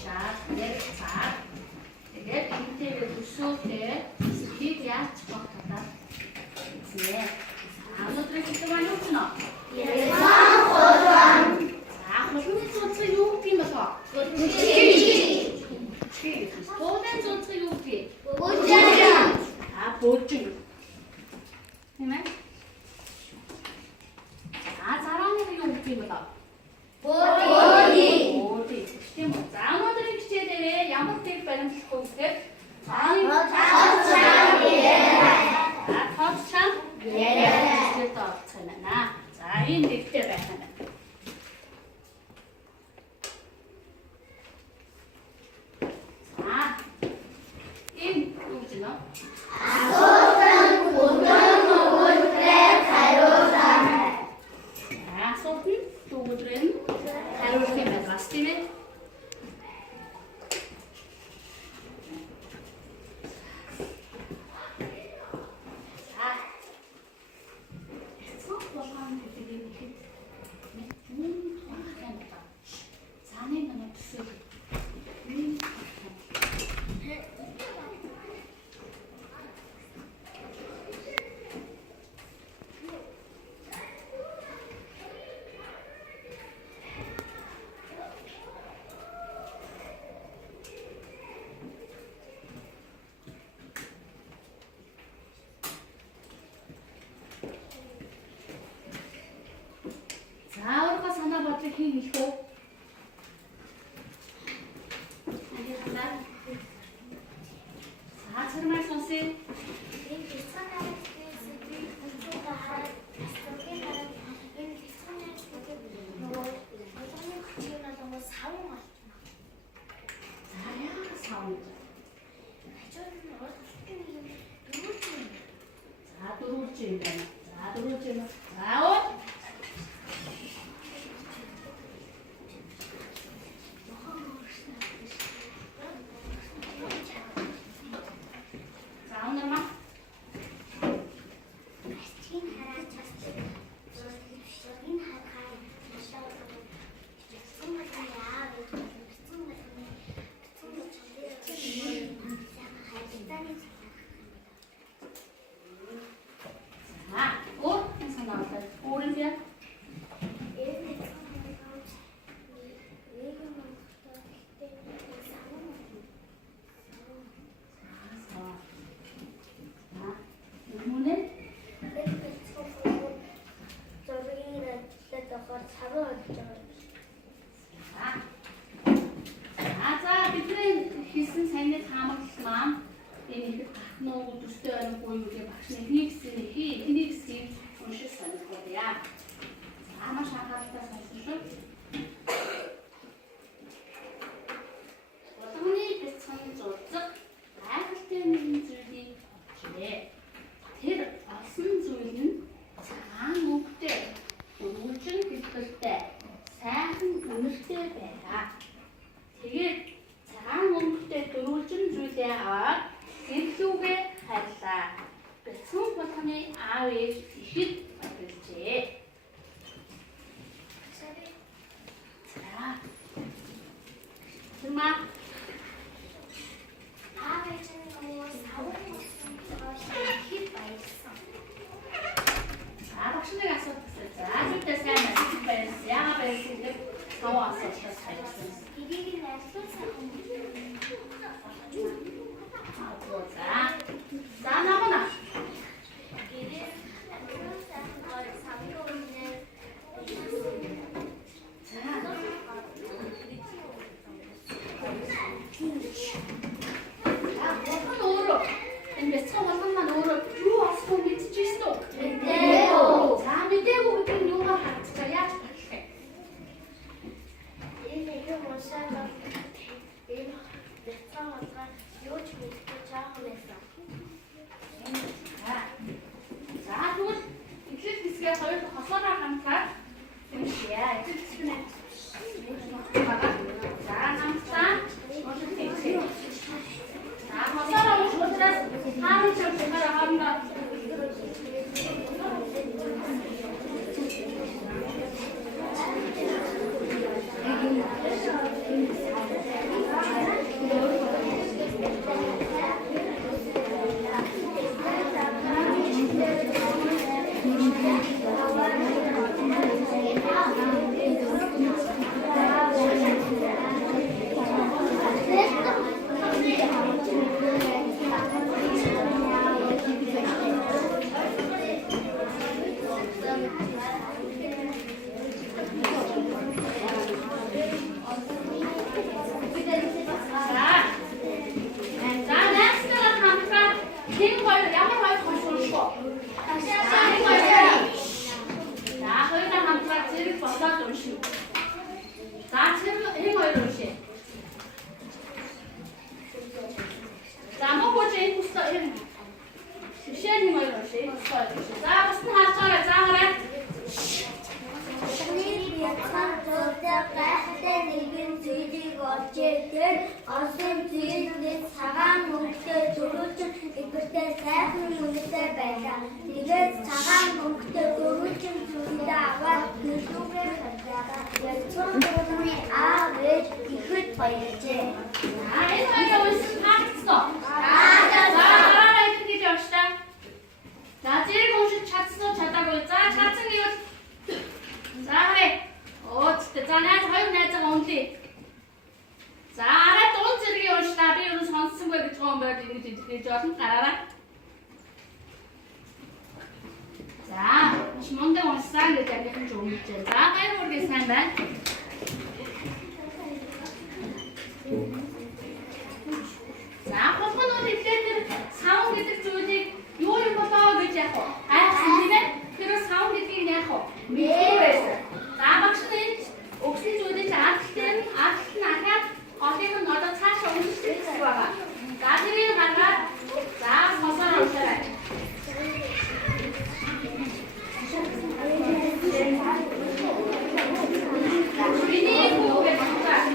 자, тэгээд энтэйгээ төсөөлтэй сэтгэлийг яаж чухал талаар хэлсэн. Өнөөдрийн сэдв маань юу вэ? Хөлний цуцраг юу гэх юм бэ? Буудан цуцраг юу гэх вэ? Бөөжин. Тийм ээ. Зарааны юу гэх юм бэ? Бөөди. Тийм үү. За өнөөдрийн хичээлээр ямар тийг баримтлах вэ гэхээр тоцчаан яриад орцсон байна. За энэ дэвтэр байна. Энэ юу гэж нэ? Асуултанд бүдүүн өгүүлбэрээр хариулаарай. Асуултанд өгүүлбэрээр хариулах юм байна. Тийм ээ. Санаа бодлыг хийн хэлэх үү? Цаашрмаар сонсъё. 써주시. 자, 무슨 하처래? 자, 그래. 애서야 올수 다 했어. 자, 나라라 크게 적시다. 자, 제일 공식 찾았어. 찾다고. 자, 찾은 이거. 자, 그래. 진짜 짜네. 저희 내적 언제. 자, 아래 또 찌르기 올시다. 비우는 선수부에 처음 배우는 게 좋아서 따라라. 자, şimonda olsan da tabii çok güzel. Daha ben orada senden. 자, 커플 옷들 사원들이 조직 요리 뭐가 그렇죠? 아, 근데 그런 사원들이 내고 미국에서 나 박스는 옥신 조직 아트는 나가 어디는 너도 차시 오실 수 있어. 나중에 가라. 자, 서서 오셔라. 주인이 고개 먹자.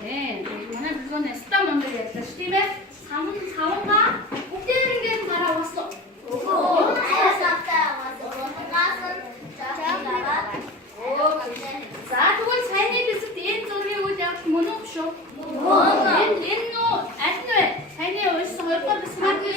네, 이거는 그거는 스탑 넘겨야겠다. 스티브에 사원가 꼭대는 게 날아왔어. 자, 그건 사인이 비슷 된 소리 오자 뭐 없어. 린노 아시네. 사인이 어디서 할 거 비슷한 게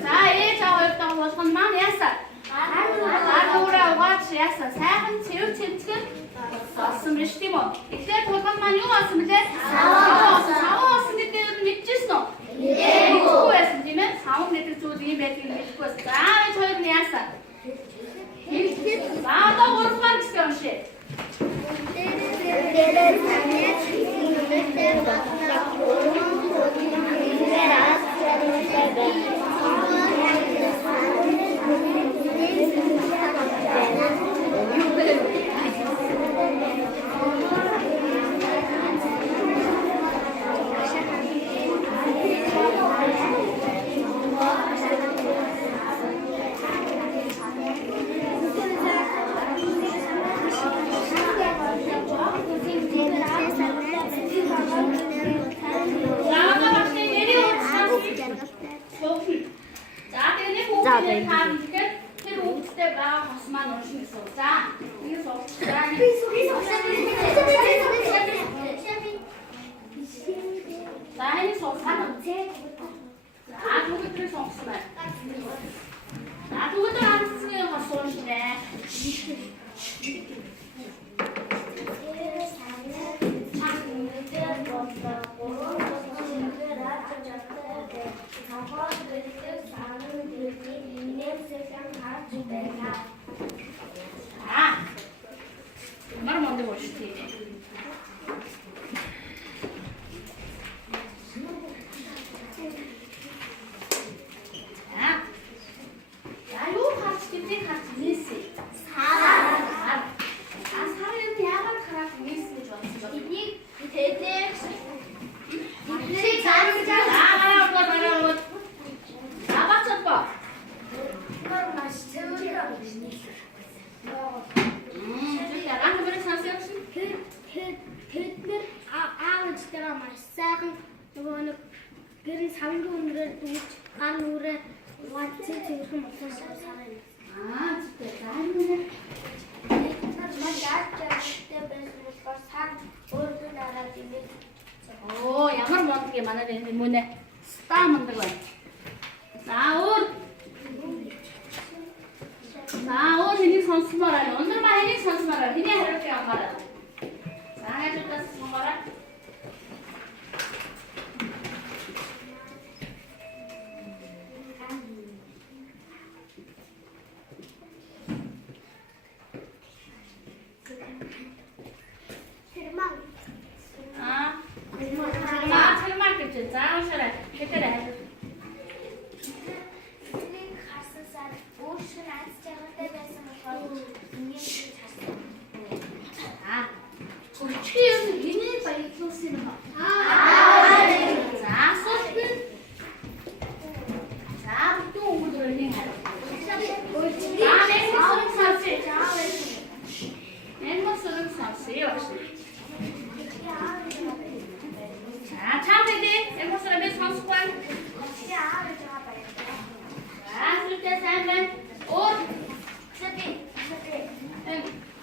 자, 얘자 활동 선만 했어. 아도라와 지했어. 사한 제우 친친 왔으면 시티모. 이때 돌판만 요 왔으면 돼. 사원 왔으면 때 믿지스노. 믿고 했으면 사원 내들 조디 배팅 믿고 했어. 자, 저희 내었어. 나도 오른발 시켜시. 이제 다 이렇게 뒤로 옮을 때가 가슴만 넣으시면 있어. 자, 여기서. 자, 자, 해서 자, 도구들 없으면. 자, 도구들 안 쓰는 거 쏘시네. 자, 얼마나 먼저 보시지. 자, 요 같이 같이 미스. 사. 사를 이렇게 야간 가라 미스 좋았어. 이 대대. Гэрэн савны өнрөө дүүж гар нүрээ ватцэн цэвэрхэн болсон сарай. 진짜 나는 양말 뭐 어떻게 만나야 뭐네 스타 만들고 나온 해니 선수 말아 오늘만 해니 선수 말아 해니 이렇게 안 말아 자 해줬다 선수 말아 우리 최연은 얘네 빨리 소스는 봐. 자, 소스는 자, 보통 오구들을 행하라. 자, 맹목소름 사실. 맹목소름 사실 역시. 자, 차례대 맹목소름의 선수관. 자, 술때 살면 옷.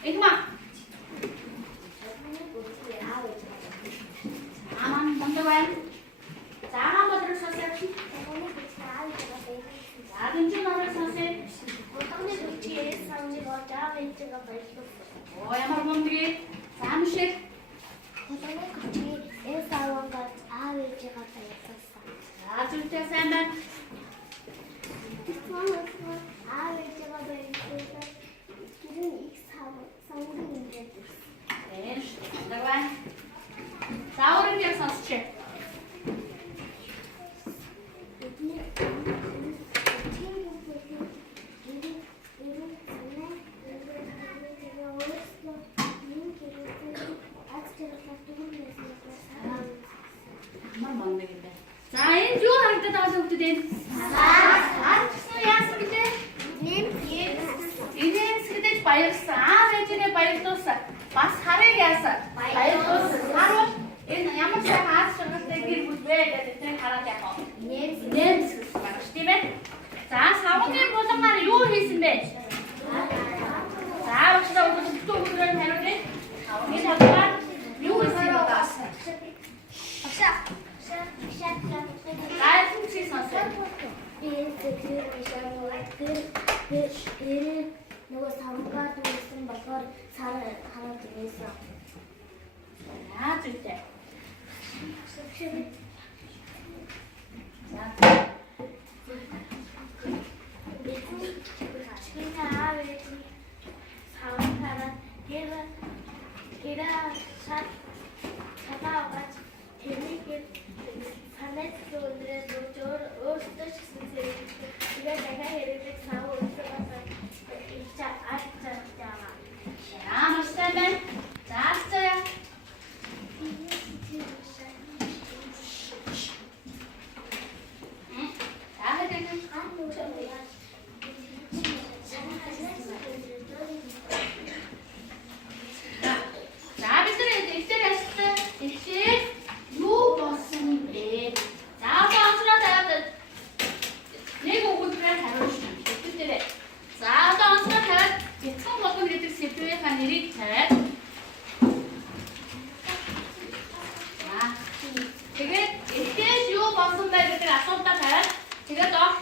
이거만. 자만 번을 서세요. 작은 준호를 서세요. 야말 몸들이 잠시. 자, 줄때 살면. 네, 잠깐만. 자, 오른쪽 선수체. 자, 인주 할 때 다시 어떻게 된? 야스미데. 이제 스데 바이러스 외진의 바이러스. 바사레 야사. 바이러스 사로 인 야마사 하스를 때기 부드에 되는 가라자고. 냄스 스티베. 자, 사원의 보통 말이 요 있는데. 자, 혹시나 오늘 또 그런 해로게. 사원의 잡아 요 있습니다. 나의 풍치 선수. 누가 사무가도 있으면 막걸 살을 하나 더 있어. 자, 줄 때. 자, 멋있다면 자,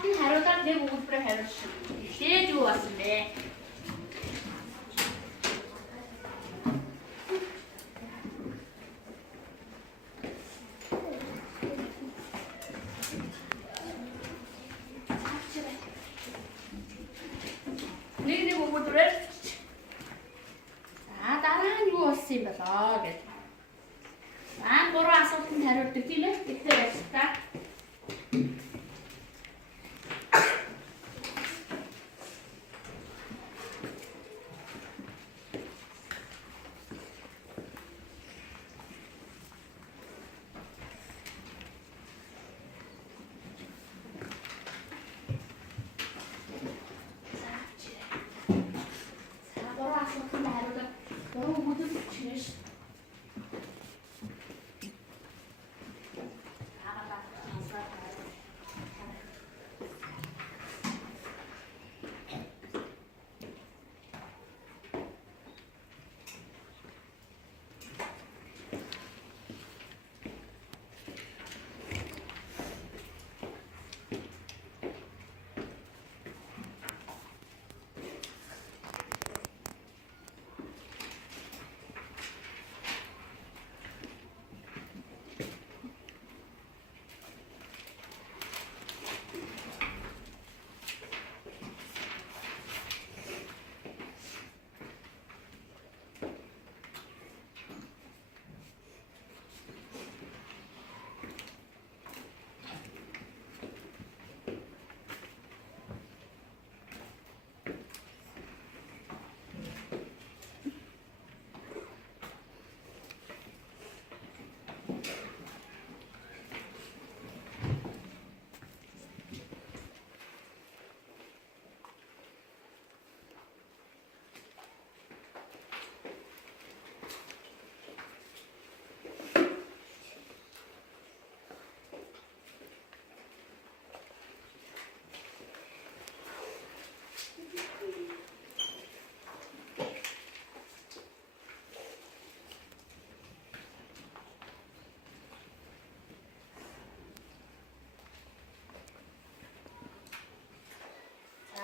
асуултанд хариулаад нэг өгүүлбэрээр хариулж шээ. Шээд юу болсон бэ? Нэг өгүүлбэрээр. За дараа нь юу болсон юм болоо гэж. За 3 асуултанд хариулдаг тийм ээ. Тэгтээ байж та.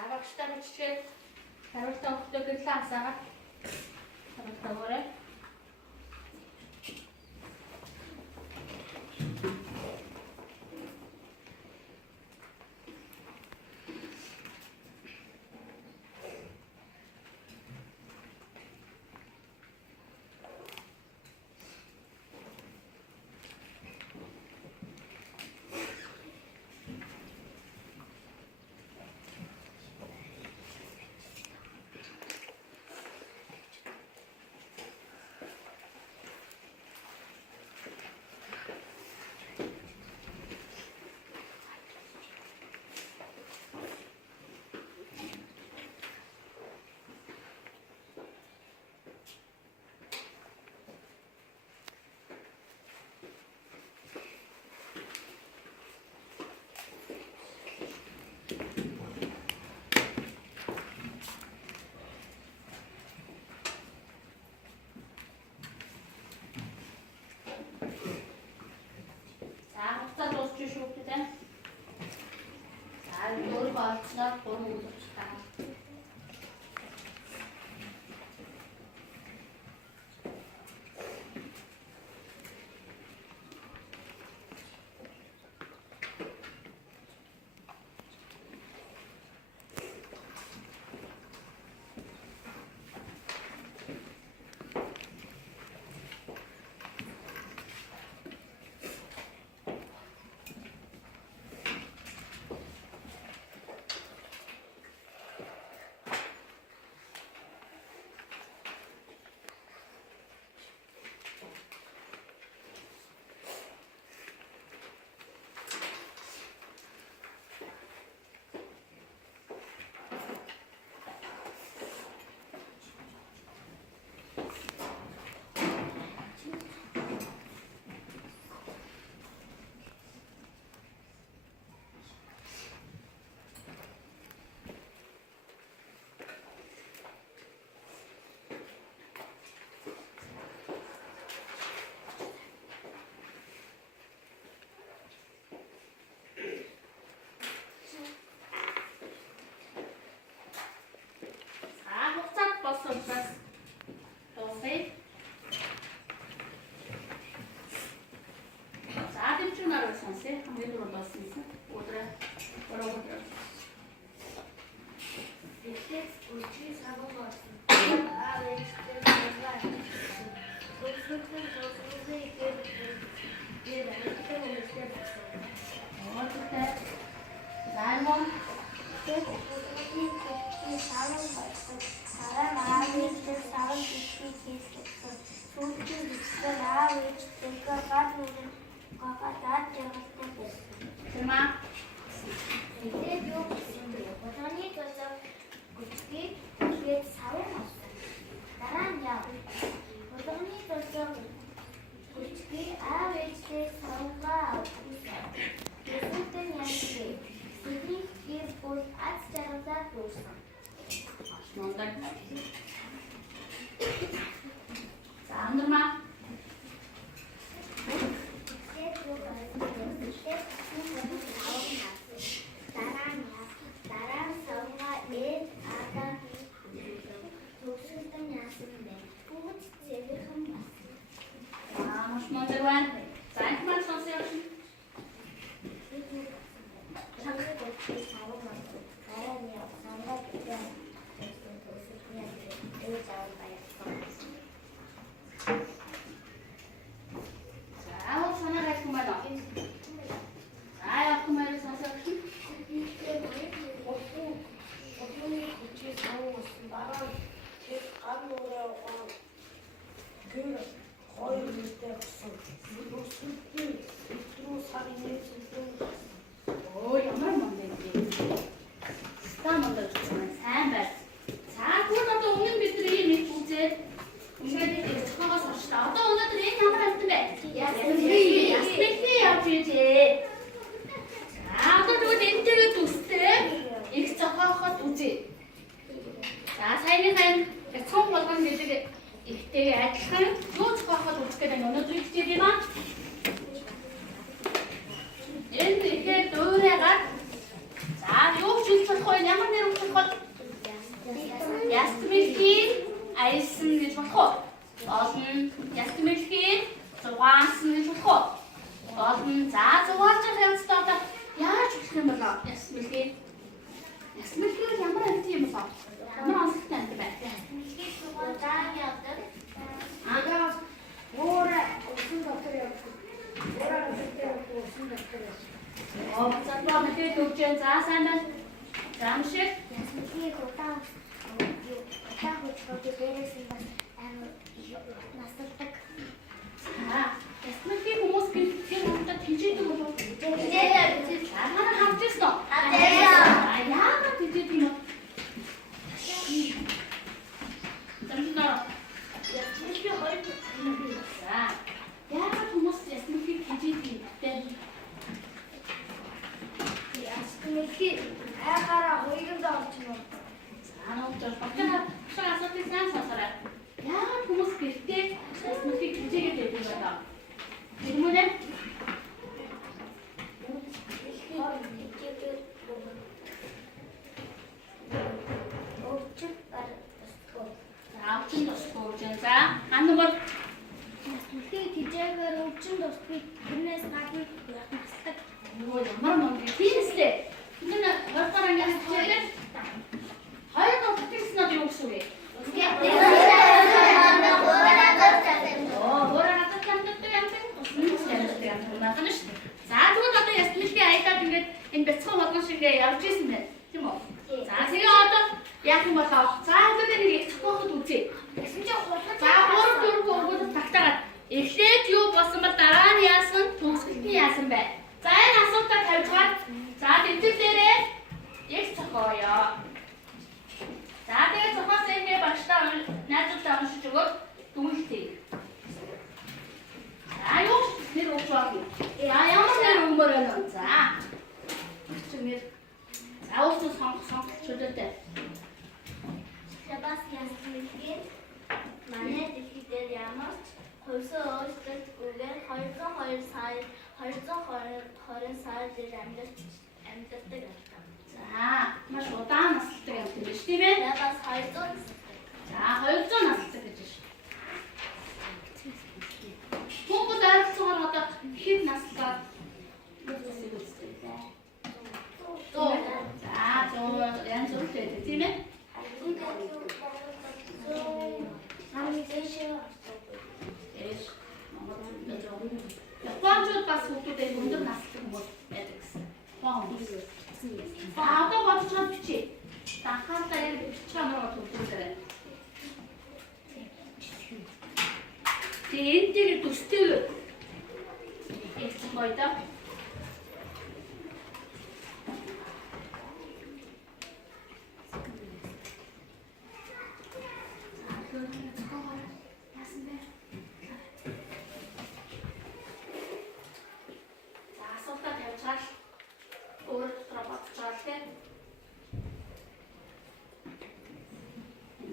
Багштай бичгээд хариултаа өгөхдөө гэрлээ асаагаад хариултаа өгөөрэй. Болцоо 3 үлдэж байгаа. сонсъё. Хамгийн түрүүнд болсон юм. Өдрөө. Өрөөгөө. Эхлээд үлчийн савг болсон. Аав ээжтэй байлаа. Өсвөртөө зөвхөн гээд амьдтай хүмүүстэй болсон. Өөртөө займон үлчийн савг болсон. Дараа аав ээжтэй савг хийх гэсэн. Сүүлдээ үлчтэй аав ээжтэй гад нүрэн гагадад жаргалтай байсан. Тэрмаа Эхлээд юу гэсэн бэ? Ботаны төлөв гүцгийг тэгээд савг болсон. Дараа нь яв. Ботаны төлөв гүцгийг аав ээжтэй савгаа авчихсан. Тэсэлтэн яшгүй. Сэдний гэр бүл аз жаргалаар дууссан. мундаг. За амнармаа Тэгээд юу гэсэн дараа нь савгаа ээж адаа төгсөлтөн яасан бэ? Бүгд зэрэгхэн болсон. маш мундаг байна. За энэ маань сонсъё. За санаа гайх юм байна. За яг хүмүүс сонсъё. Оо ямар мундаг юм. Стамондог сайн байна. За түрүү одоо өмнө бид нар ийм нэг үзээд ингээд цогоос орчлоо. Одоо өнөөдөр энэ ямар амт бэ? Ясмэхи явж ижээ. За одоо тэгвэл энтэйгээ төстэй их цогоохот үзье. За саяныхаа цог болгоно гэдэг ихтэйгээ адилхан юу цогоохот үзэх гэдэг өнөөдөр хичээл юм аа. Энэ ихээр дөөрээгаад за юу ч хэлж болох вэ? Ямар нэр өгөх вэ? Ястмэлхийн айсан гэж болох уу? Олон ястмэлхийн зугаасан гэж болох уу? Олон за зугаалж явцдаа одоо яаж хэлэх юм бол ястмэлхийн ямар амт юм бол ямар онцлогтой амт бэ? Удаан явдаг. Агаас Уура усан дотор явдаг. Уура усан дотор явдаг. цаадаа мэдээ төгжэн за сайн байна. Замшиг Ясмэхийг удаан хөдлөж дээрээс нь бас насалдаг. ястмэлхийн хүмүүс гэр бүлтэй хижээдэг болов уу? Хижээдэг. Манай хамт ирсэн үү? Яагаад хижээдэг юм бэ? Замшиг Ясмэхийг хоёр за яагаад хүмүүс ястмэлхийг хижээдэг юм бэ? Ясмэхийг айхаараа хоёрын орчно. Анаач багтаа асуултыг сайн сонсороо. Яагаад хүмүүс гэртээ ястмэлхийг хижээгээд байдаг юм бэ? Тэрмүүлээ авчин тусгүй за анамар Ясмэхийг хижээгээр өвчин тусгүй тэрнээс гадна насдаг. юу ямар мөнгө тиймсээ энэ хоёроор ингээд хичээлээ хоёр нотгийснод юу гэсэн үг вэ? За тэгвэл одоо ястмэлхий аялаад ингээд энэ бяцхан болгон шиг ингээд явж исэн байна тийм үү? За тэгээ одоо яах юм болоо? За одоо нэг их цохоход үзье. За 3 4 өгөөд тагтаагаад эхлээд юу болсон ба дараа нь яасан төгсгөлтний яасан бай. За энэ асуултаа тавьж гад. За тэмдэглээрээ их цохоё. За тэгээ цохоос ингээ багштаа найзуудаа уншиж өгөөд дүгнэлтээ. За юу нэр өгч байна. Ямар нэр өгмөр байна вэ? За. Чимээр заавал сонгох чөлөөтэй. Бас ясмэхийг манай дэлхий дээр ямар ч хөрсөө өөрчлөлтгүйгээр 220 сар дээр амьдардаг байлаа. За маш удаан насалдаг юм биш тийм ээ? Бас 200 За 200 насалдаг гэж байна. Монгол ойролцоогоор одоо хэд наслаад Dağda batacağız küçük. Daha da yer çamur oturdu kere. Değildir düştü. Eski boyda.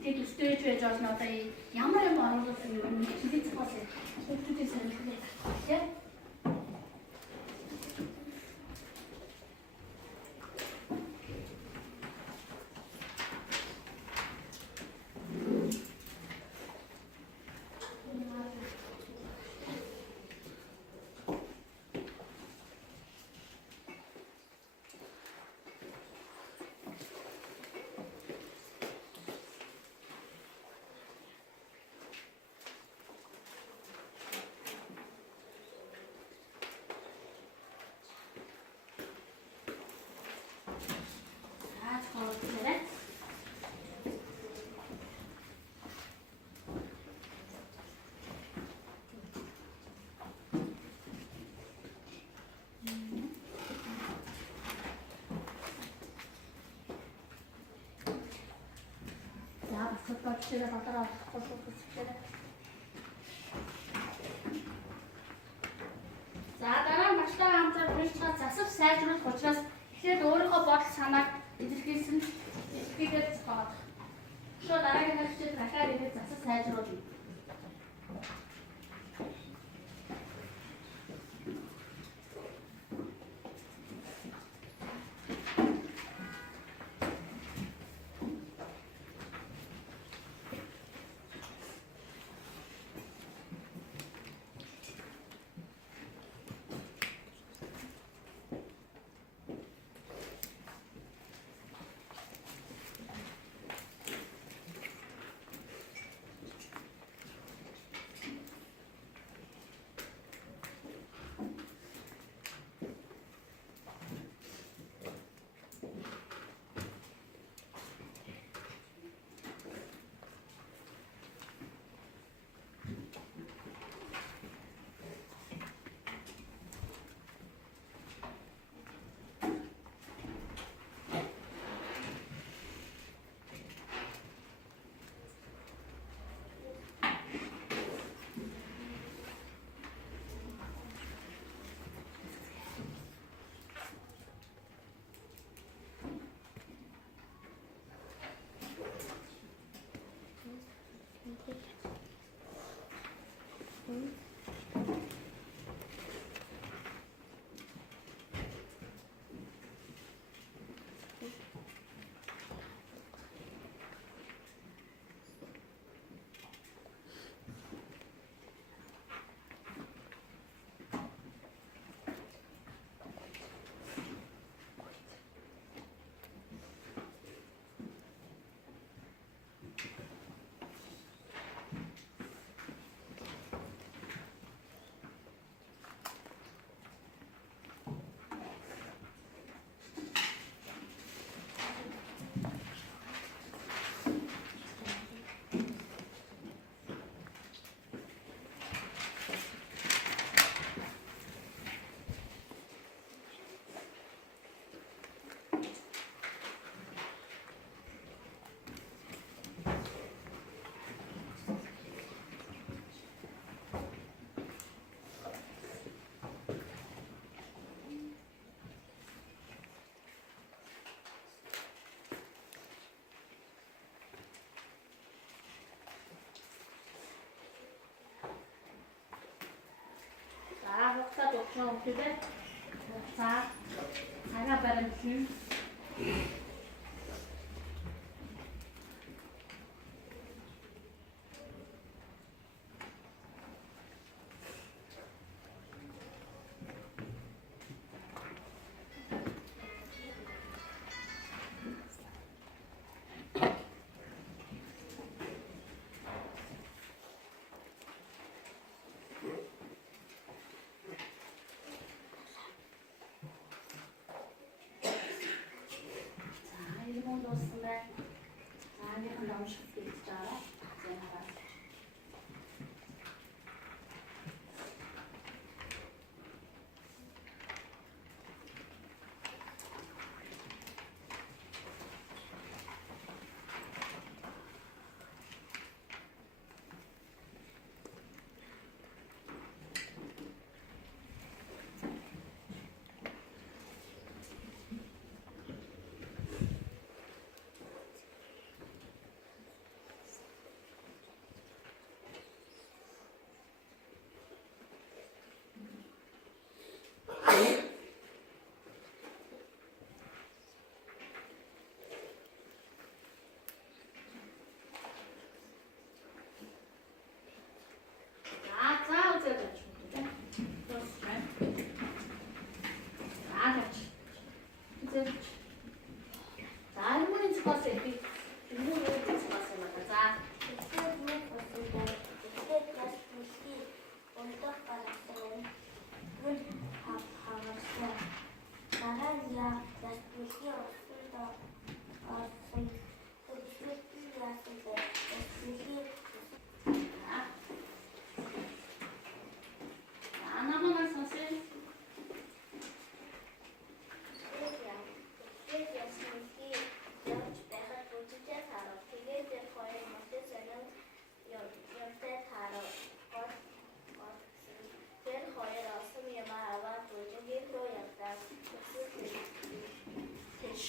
Teď ustойчивая часть на той ямаре мороза сегодня. Сидите после. Слушайте себя. Şöyle bakarak şöyle. За дараа маштай хамтран уншчихад засав сайжруулах учраас тэгээд өөрийнхөө бодол санааг илэрхийлсэн илэрхийлээд байгаа. Шууд дараагийн хавчид дахиад ирээд засав сайжруулна. Huwag dokter juga, saat saya bareng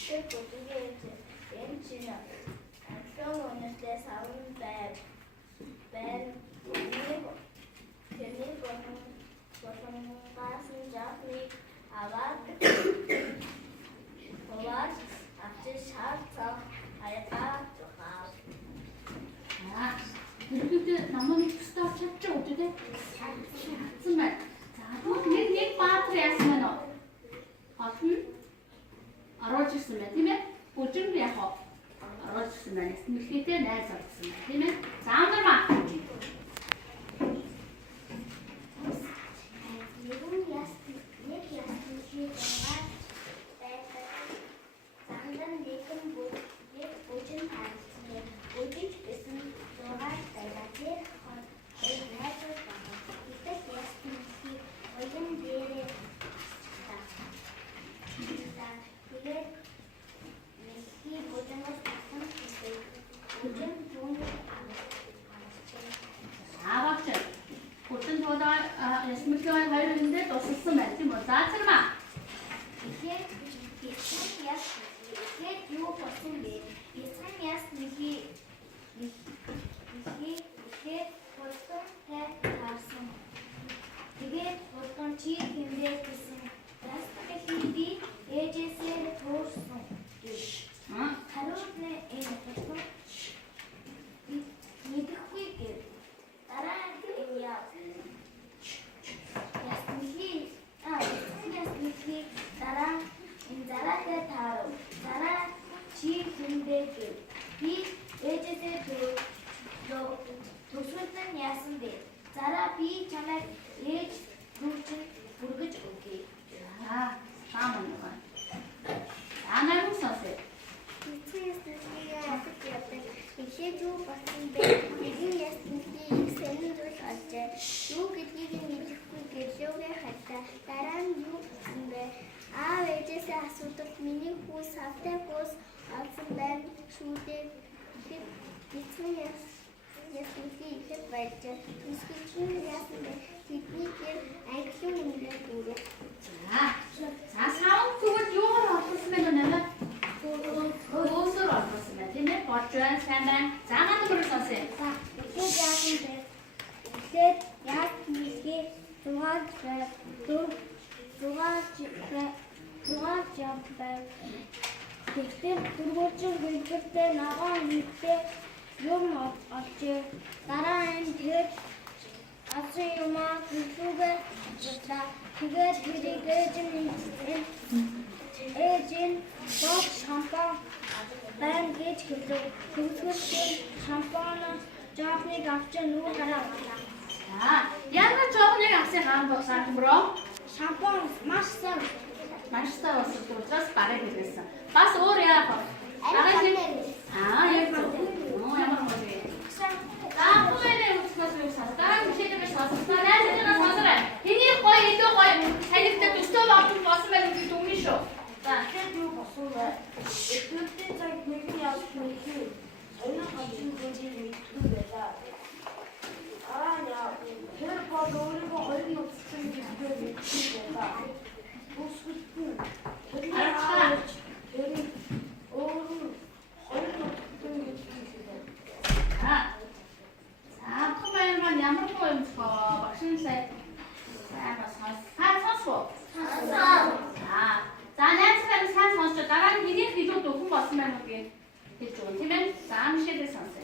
밑에 고주게 벤치는 안병원을 때 사온 벤 Demi boşanmasın cahil avar 앞질 샤서 알바 조합 자, 이렇게 나뭇잎 수다 찾죠? 어떻게? 찾으면 자, 또 ник 빠트렸으면 어떤 알아주시면 되면 보증비 하고 알아주시면 밑에 내서쓰면 되면 자, 오늘만 하려는데 또 쓰면 뭐 자처럼 이게 이거 버튼데 이게 버튼 해 가슴 이게 버튼 치 힘내 가슴 라스트히 에제세 도스 하루네 에 버튼 이게 quick 따라하기 야 Zara ke tharo, Zara chi hinde ke, pi ejese dosultan yasinde, Zara pi chamak ej ruchin burguch oke. 자, 다음은 뭐가? 안 알고 있었어요. İşe çok basittir. Bizim yaşımızda senin dost açacak. Bu gittiğin gidişku geçiyor ve hatta taran yok içinde. Ağabeyce sahsutuk mini kus hafta kus altından şurada gitme yaşımızda işe başlayacak. Müsküçün yaşında gitmeyken aksiyon ile kurdu. 자, 사원 그것 요걸 어떻으면 내가 그것을 어떻으면 되네. 버추한 사람 장하는 걸 썼어요. İşe yaşında İşte yaşımızda 두가지배 그때 두고쯤 그때 나간 이때 좀 없지 나라는 그 아스요마 그쪽에 있다 그게 되게 에진 또 샴푸 ben geç girdim. Kızgın şampuanı cevapını kapça nur karavana. 자, 양은 저번에 학생 한 복사 그럼 Şampuan 맛있어. 맛있어 또 just 바르게 됐어. 빠스 오래야. 나가지. 아, 예뻐. 야만 거지. 나 후배네 웃어서 웃어서 다른 시대에 사서 나한테는 사서래. 이니 거의 또 거의 해릭때 또 스톱 앞에 봤으면 그 동미쇼. 자, 그래도 봤어요. 그때 잘 그렇게 하시면 얼마 가진 거지 유튜브에다. 아냐, 걔를 봐도 우리가 얼마 없으면 유튜브에다. 무슨 알았어. 여기 얼마 없으면 유튜브에다. 자, 후배만 야만 거의 막 신세. 자, 선수. 자, 내가 산 선수 다른 이게 비교도 공 봤으면 여기 됐죠. 팀은 잠시에 선수.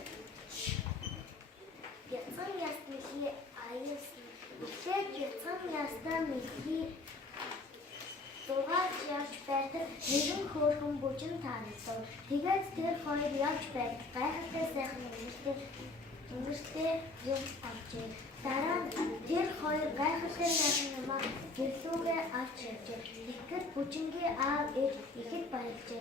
Geçen yastaki ayısı. İşte geçen yasta miki doğaç yaşbette bizim korkum boçun tanısı. Tiget ter hayır yaşbet. Gayette sehnemiştir. İngilizce yok açı. Taran ter hayır gayette sehnemama gülsüge açıcı. Dikkat boçunge av et dikkat bayıcı.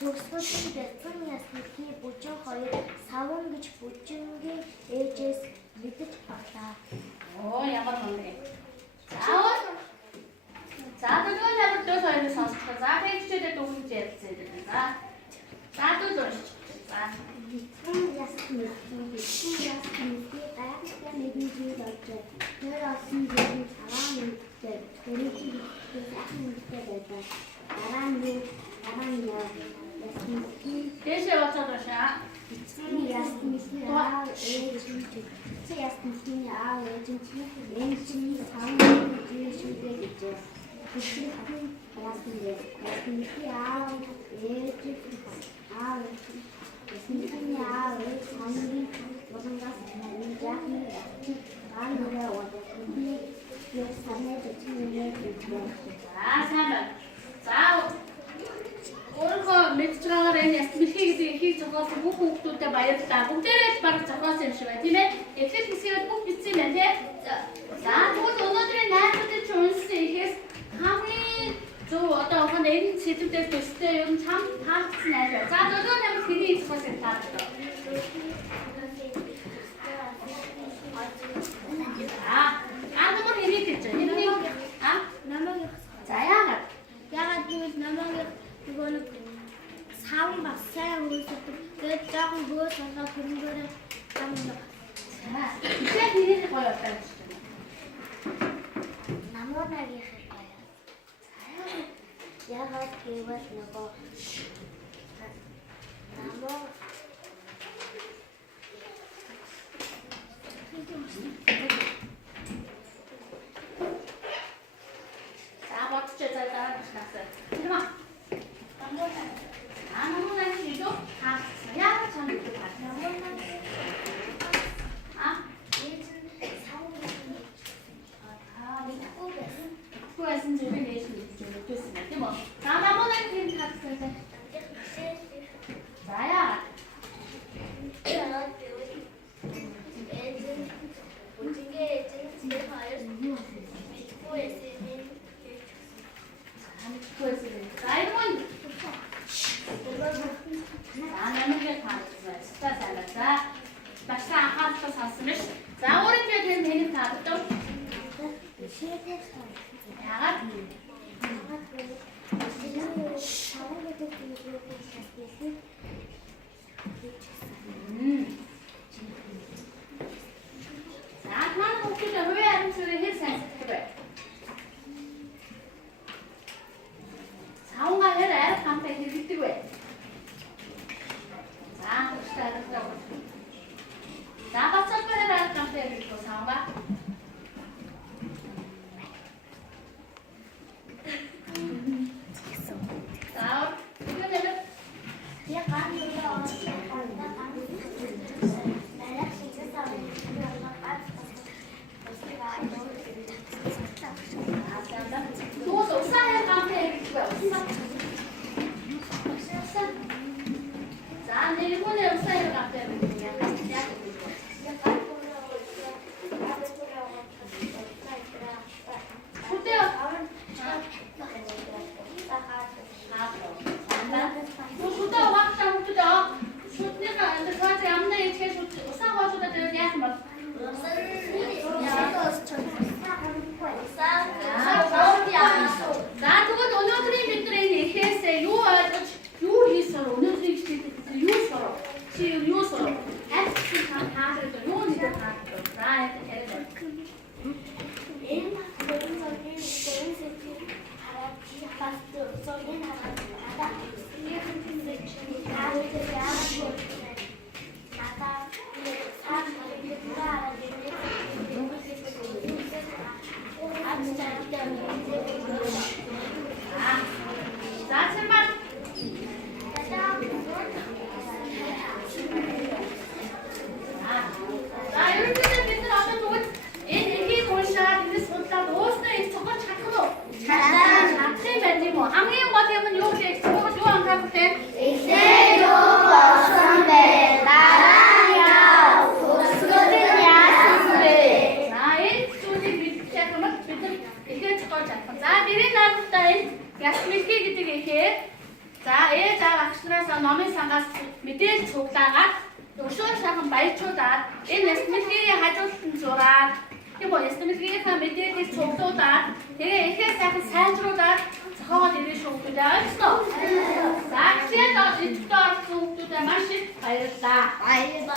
Tokskutun geçen yastaki boçun hayır savun güç boçunge eces 믿지 않다. 오, 야만 건데. 자, 또 그걸 잡을 때 선수가 자, 페이지에 또 문제 없애드린다. 자, 또 좀. 자. Bütün yastığı ayakta nedimci yaptı. Her aslında bir salam etti. Öğreti bir salam etti. Aran yok 이게 이제 알았는데 야 왜 Sintinya kami bersama menjadi kami lewat ini biasanya jadi 자, 3번. 자, 오늘 거 맥주 강아래 야스미히기 히 적어서 목도 때 말했다. 목대를 바로 적어서 임시와 팀에 엑스피시가 꼭 있으면 돼. 자, 그것도 오늘들의 나한테 좋은 스테이크스 강의 저 어떤 한 애인 집을 때도 있을 때 요즘 참다 지나요. 자, 너도 내가 괜히 있었을 다 자, 아무도 힘이 됐죠. 힘이 아? 자야. 야가 남아게 이거는 사원 박사야 그래서 내 작은 누워서가 그런 거를 하면서 자, 이제 비닐이 거의 없다는 수준이야. 나무나게 할 거야. 야가 배웠는 나무 자, 박수 쳐서 따라붙였어요. 이리와. 너무나 길도 다 써야 참 이렇게 봤어요. 아? 후에서는 지금 내신 좀 느꼈습니다. 뭐, 너무나 길 다 써야 자야. 자, 이런 나는 게 다 있어요. 진짜 잘났다. 막상 하나도 샀으면 자, 오른쪽에 된 메뉴 다 또. 야가 자, 그만 복귀자 왜 안 쓰는 힐센스 그래. 사원가 해라. 감태 힐 뛰고 해. 자, 시작 됐다고. 자, 박수 꺼내라. 감태 힐 뛰고 사원가. 자, 이거 내면 도 옥상에 감태 힐 뛰고 옥상. 자, 내 일본에 옥상에 감태 힐 뛰고. 자, 정말. 자, 이렇게 되면 어떤 좋은 애기 돌샤 근데 손다 놓았을 저거 착하고 잘한다. 자체 맺지 뭐. 아무리 뭐 되면 요게 저거 좋아한 거 때. 이세요 선배 나라야 고수들이야 선배 자, 이 조직 밑에 그러면 이게 저거 잡고. 자, 미리 나왔다. 야스미키 기티게 이렇게. 자, 자, 박수라서 너무 상가 밑에 줬다가 요쇼샤가 말초다. 이 야스미키 하줬은 조라. 이거 야스미키가 밑에 줬다. 되게 이렇게 살주로다. 저거 되게 좋다. 알았어? 자, 시에서 이쪽도 알았어. 또 맛이 발렸다. 알바